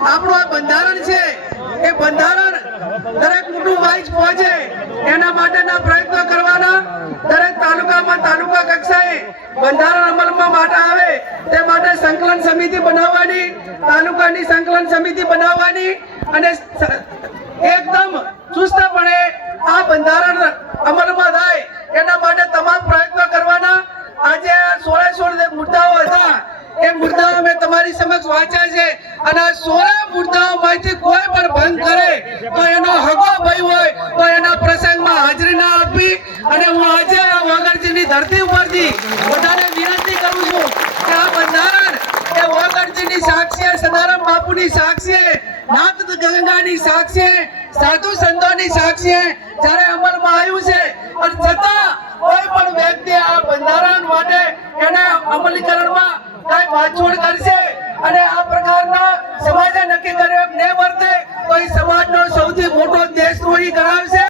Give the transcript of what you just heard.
આપણું આ બંધારણ છે એ બંધારણ દરેક કુટુંબ વાઇઝ પહોંચે એના માટેના પ્રયત્નો કરવાના. દરેક તાલુકામાં તાલુકા કક્ષાએ બંધારણ અમલમાં માટે આવે તે માટે સંકલન સમિતિ બનાવવાની, તાલુકાની સંકલન સમિતિ બનાવવાની અને એકદમ ચુસ્તપણે આ બંધારણ અમલમાં થાય એના માટે તમામ પ્રયત્નો કરવાના. આજે 16 મુદ્દાઓ હતા એ મુદ્દાઓ મેં તમારી સમક્ષ વાંચ્યા છે અને આ 16 મુદ્દાઓમાંથી કોઈ પણ ભંગ કરે તો એનો હગો ભાઈ હોય તો એના પ્રસંગમાં હાજરી ના આપવી. અને હું આજે આ વગરજીની ધરતી ઉપરથી બધાને વિનંતી કરું છું કે આ બંધારણ એ વગરજીની સાક્ષી, સદારામ બાપુની સાક્ષી, નાથ ગંગાની સાક્ષી, સાધુ સંતોની સાક્ષી જ્યારે અમલમાં આવ્યું છે અને છતાં કોઈ પણ વ્યક્તિ આ બંધારણ માટે એને અમલીકરણમાં કઈ બાછોડ કરશે અને આ પ્રકારના સમાજે નક્કી કર્યો ને વર્તે તો એ સમાજનો સૌથી મોટો દેશદ્રોહી ગણાવશે.